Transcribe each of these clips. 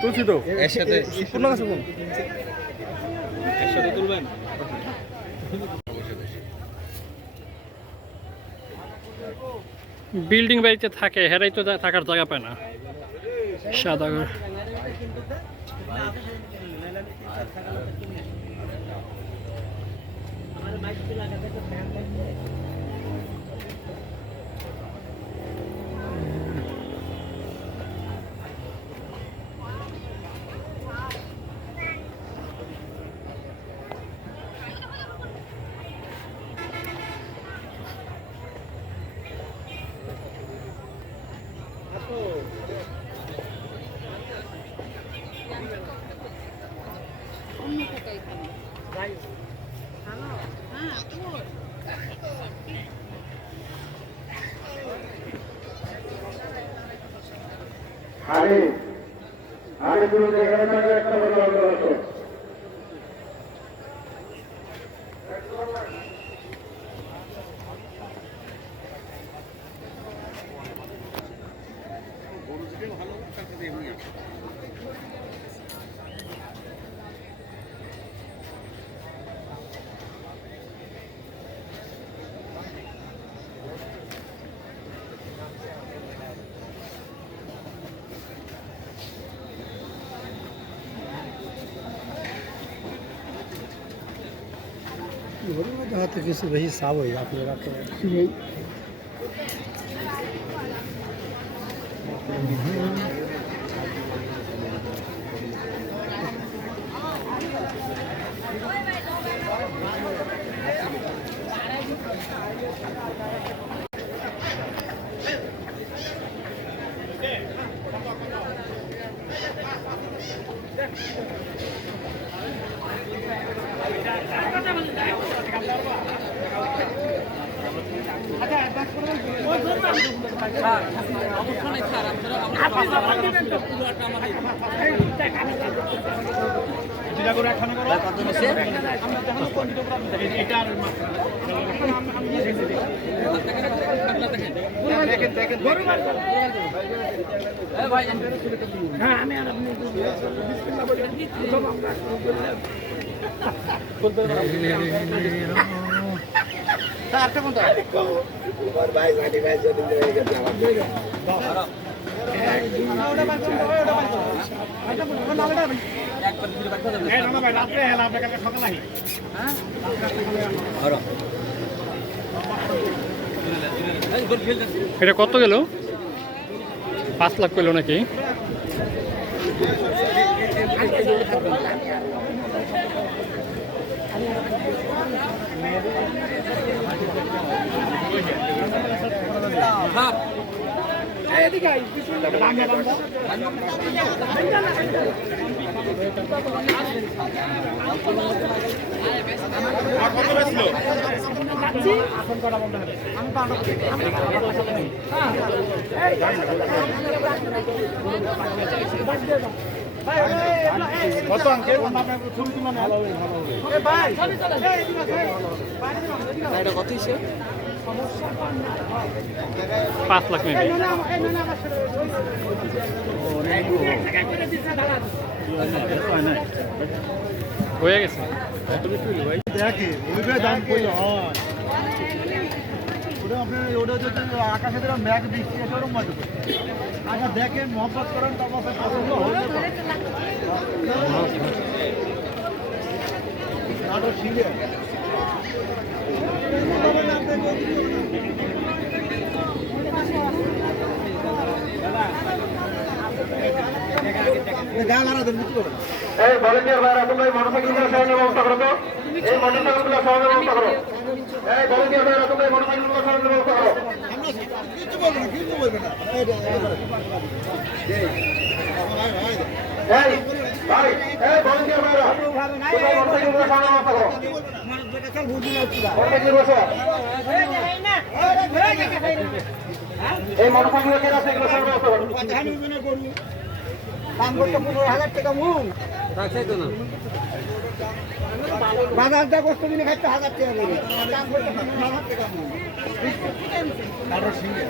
তুলছি তো একসাথে কোন আছে কোন একসাথে তুলবেন। বিল্ডিং বাড়িতে থাকে, হেরাই তো থাকার জায়গা পায় না। সাদা ঘর। আরে আরে তুমি যেখানে থাকো একটা কথা বলো। जहाँ तक इसे वही साफ हो आप लोग এটা কত গেল? 5 লাখ পেল নাকি? কত আঙ্কেল এটা কত হিসে 5 লাখ নেবে। হয়ে গেছে। দেখি দাম করলে হয় ওটা আপনার ওটা যদি আকাশে ম্যাগ বৃষ্টি আছে ওরকম মতো আচ্ছা দেখেন মহব্বত করেন তারপর পছন্দ হয়ে আরো ছিঁড়ে এই ভলেন্টিয়ার ভাইরা তোমরা এই মোটরসাইকেলগুলো সরানোর ব্যবস্থা করো তো। এই মোটরসাইকেলগুলো সরানোর ব্যবস্থা করো। এই ভলেন্টিয়ার ভাইরা তোমরা এই মোটরসাইকেলগুলো সরানোর ব্যবস্থা করো। এই ভাই এই ভলেন্টিয়ার ভাইরা তোমরা এই মোটরসাইকেলগুলো সরানোর ব্যবস্থা করো। মোটরসাইকেল বসে এই মোটরসাইকেল কে আছে এগুলো সরানোর ব্যবস্থা করো। দাম করতে 15,000 টাকা মূল বাজারটা কষ্ট দিনে খাইতে 1000 টাকা দেবে দাম করতে 15,000 টাকা মূল আরো সিঙ্গে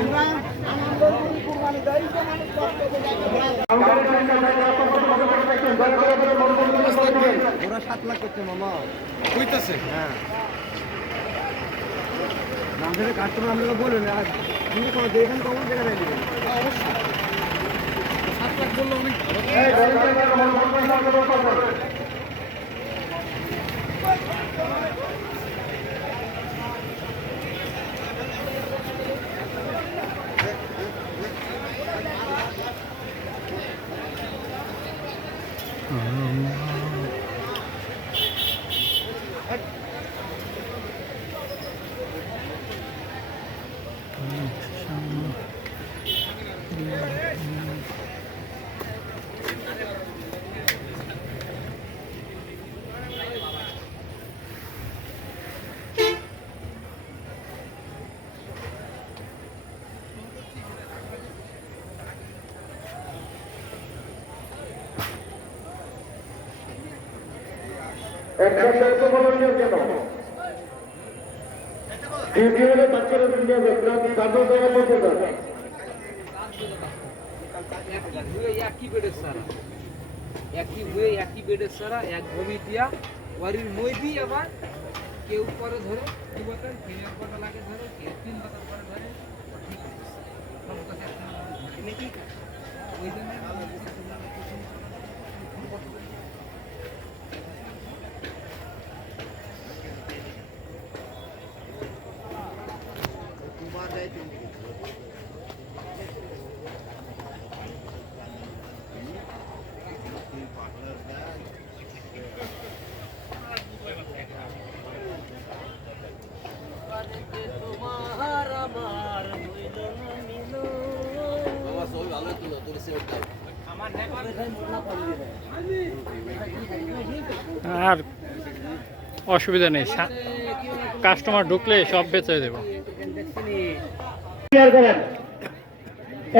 আমরা আনন্দ কুরবানি দেয় তো মানুষ কষ্ট করে ওরা 7 লাখ করছে মামা কইতাছে হ্যাঁ নাম ধরে কাস্টমার আপনাকে বলবেন আর তুমি কোনো দেখেন কমন জায়গা নাই দিবেন অবশ্যই 7 লাখ বললে অনেক একটা দায়িত্ব বলার জন্য দ্বিতীয় বাচ্চারা দুনিয়া দেখলাম তাদের জায়গা বলতে পারে একই বেডের সারা এক ভূমি দিয়া ওয়ারির মই দিয়ে আবার কেউ পরে ধরে 2 বোতল কেউ 1 বোতল আগে ধরে কেউ 3 বোতল পরে ধরে ঠিক আছে সব কথা নাকি ওই জন্য আর অসুবিধা নেই, কাস্টমার ঢুকলে সব বেচে দেবো।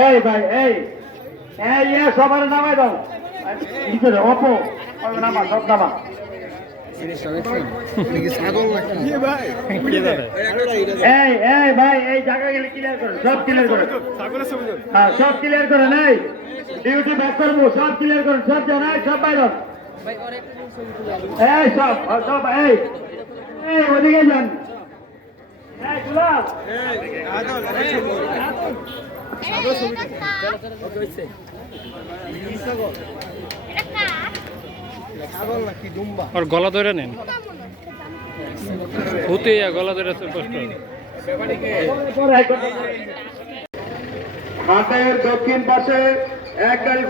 এই ভাই এই সবার নামাই দাও অপো নামা সব নামা এই ভাই এই জায়গা গেলে ক্লিয়ার করো, সব ক্লিয়ার করো, হ্যাঁ সব ক্লিয়ার করে নাই ডিউটি ব্যাক করবো, সব ক্লিয়ার করুন, সব জানাই সব বাইর এই সব সব এই ওদিকে যান আর গলা ধরে নেন, হতে গলা ধরে কষ্ট। হাটের দক্ষিণ পাশে এক গাড়ি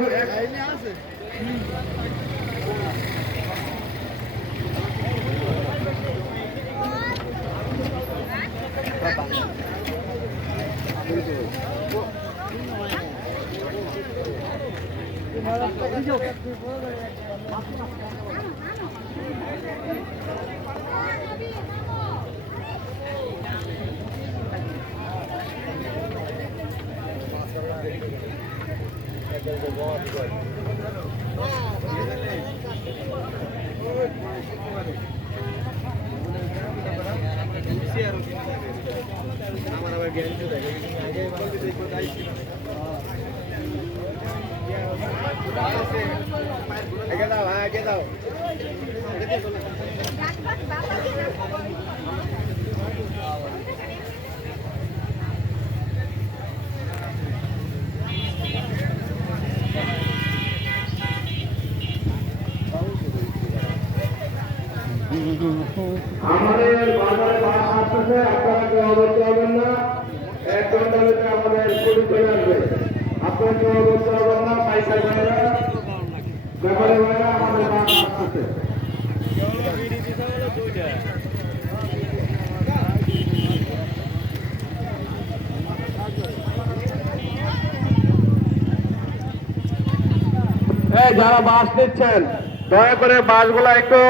আমাদের বাজারে মাছ আসতেছে, আপনারা কেউ অবস্থা হবেন না, 1 ঘন্টা ভিতরে আমাদের পুলিশ চলে আসবে, আপনারা কেউ অবস্থা হবেন না, পাইকার ভাইরা ব্যাপারে ভাইরা আমাদের মাছ আসতেছে। যারা বাস নিচ্ছেন দয়া করে বাসগুলা একটু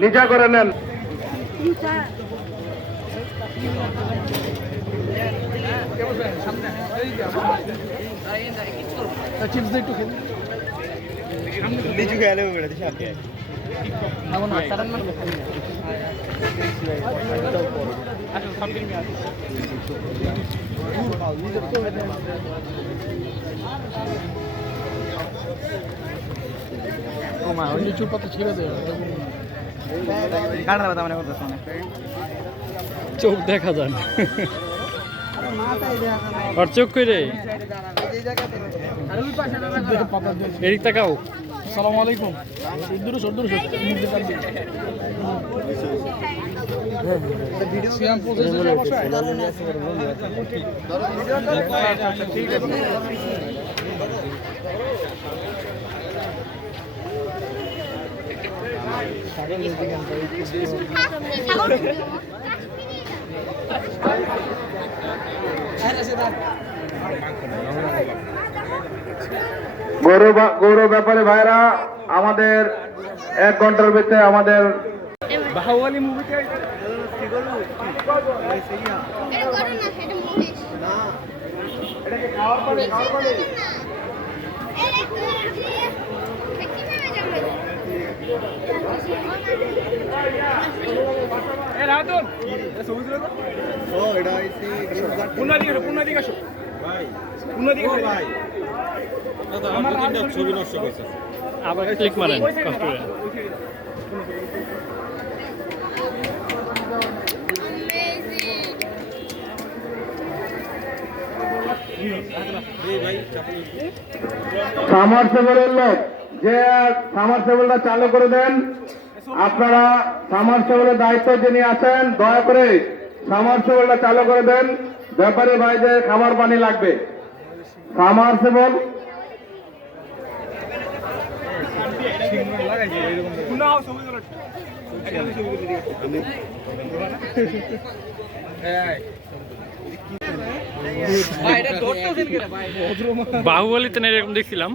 নিচা করে নেন। লিচু খেয়ে নেবে বেড়া দিস আপনি আচ্ছা লিচুর পাতা ছিঁড়ে দেয় চোখ দেখা যায় না আর চোখ করে এদিক তাকাও। আসসালামু আলাইকুম দূর সদ্দূর সিয়াম ঠিক আছে গৌরব ব্যাপারে ভাইরা আমাদের 1 ঘন্টার ভিতরে আমাদের বাহুবলী মুভিতে আবার ক্লিক মারেন কষ্ট করে। সামারসেবলের লোক যে সামারসেবলটা চালু করে দেন। আপনারা সামারসেবলের দায়িত্ব যিনি আছেন দয়া করে সামারসেবলটা চালু করে দেন। ব্যাপারী ভাইদের খাবার পানি লাগবে। সামারসেবল বাহুবলীতে না এরকম দেখছিলাম।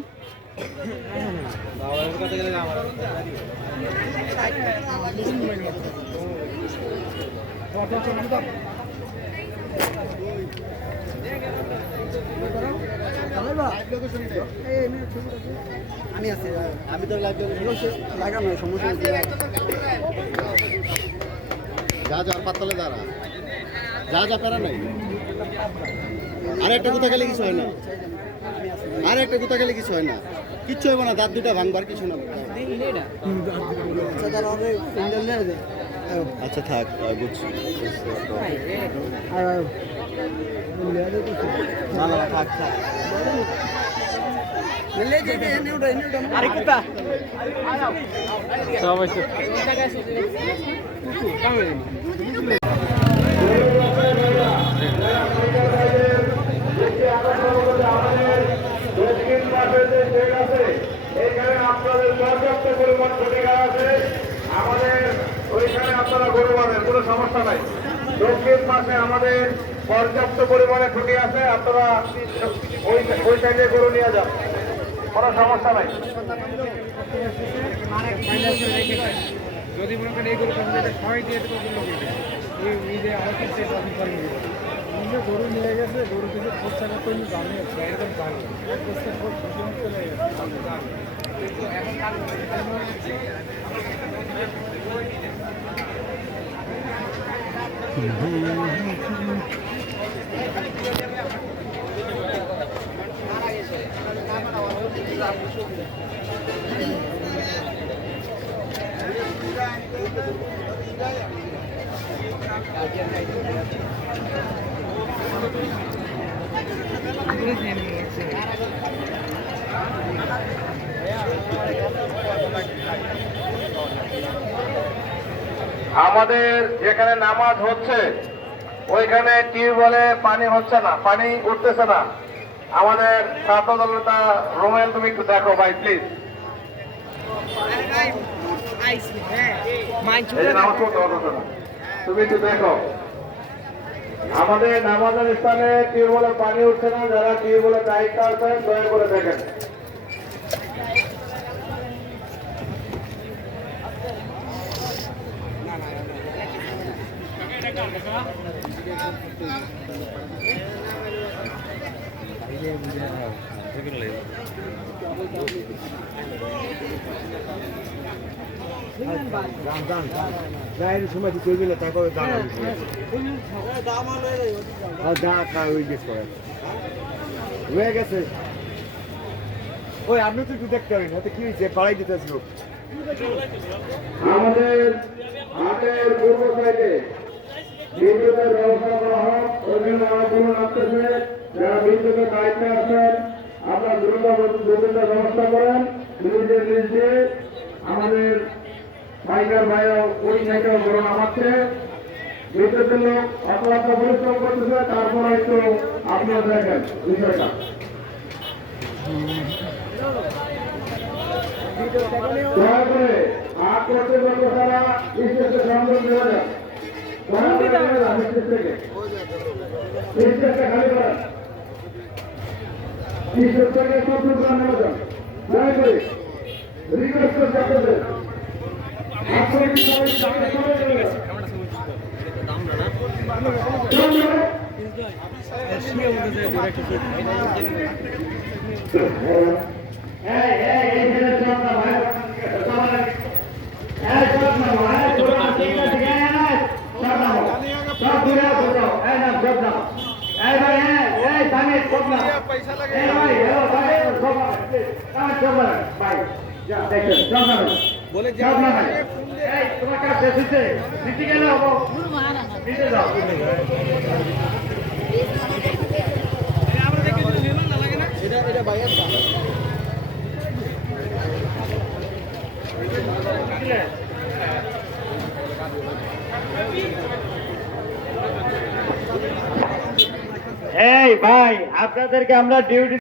আমি আছি আমি তো লাগানো সমস্যা যা পাতলে দাঁড়া যা প্যারা নাই আর একটা কোথা গেলে কিছু হয় না আর একটা কোথা গেলে কিছু হয় না কিচ্ছু হবে না দাঁত দুটা ভাঙবার কিছু না আচ্ছা থাক বুঝছি থাক থাক সবাই এখানে আপনাদের পর্যাপ্ত পরিমাণ ক্ষতিকার আছে। আমাদের ওইখানে আপনারা গরু বাঁধেন, কোনো সমস্যা নাই। দক্ষিণ পাশে আমাদের পর্যাপ্ত পরিমাণে খুঁটি আছে, আপনারা ওই সাইডে গরু নিয়ে যান, কোনো সমস্যা নাই। যদি মনে করেন এই গরু সবাই দিয়ে দেবো নিজে আমার নিজে গরু নিয়ে গেছে গরু কিছু খরচা করতে জানি এরকম জানি চলে আমাদের যেখানে নামাজ হচ্ছে ওইখানে টিউবওয়েলে পানি হচ্ছে না, পানি উঠতেছে না। আমাদের ছাত্র দলতা রোমেল, তুমি একটু দেখো ভাই প্লিজ। তুমি একটু দেখো আমাদের নামাজের স্থানে টিউবওয়েলে পানি উঠছে না। যারা টিউবওয়েলের দায়িত্ব আছেন দয়া করে দেখেন। গায়ের সময় কি চলবে না তারপরে হয়ে গেছে। ওই আপনি তো একটু দেখতে পারেন হাতে কি হয়েছে পাড়াই দিতে লোক। আমাদের হাটের পূর্ব সাইডে বিদ্যুতের ব্যবস্থা করা হয়, ওইখানে আন্দোলন আসতেছে, যারা বিদ্যুতের দায়িত্বে আছেন আপনার দ্রুত বিদ্যুতের ব্যবস্থা করেন। নিজের নিজে আমাদের বাইকার ভাইরা ওই সাইডে বড় নামাচ্ছে, বিদ্যুতের লোক অত পরিশ্রম করতেছে, তারপরে একটু আপনারা দেখেন বিষয়টা। দয়া করে আট কর্তৃপক্ষ তারা স্টেজে সংযোগ দেওয়া যায়, দয়া করে নেমে যান স্টেজ থেকে, স্টেজটা খালি করেন, স্টেজ থেকে কর্তৃপক্ষ নেমে যান, দয়া করে রিকোয়েস্ট করতে আপনাদের। আপনারা কি সবাই সামনে চলে যাবেন? বলে তোমার কাছে এসেছে দিতে গেলে হবো দিতে যাও। এটা বাইরে এই ভাই আপনাদেরকে আমরা ডিউটি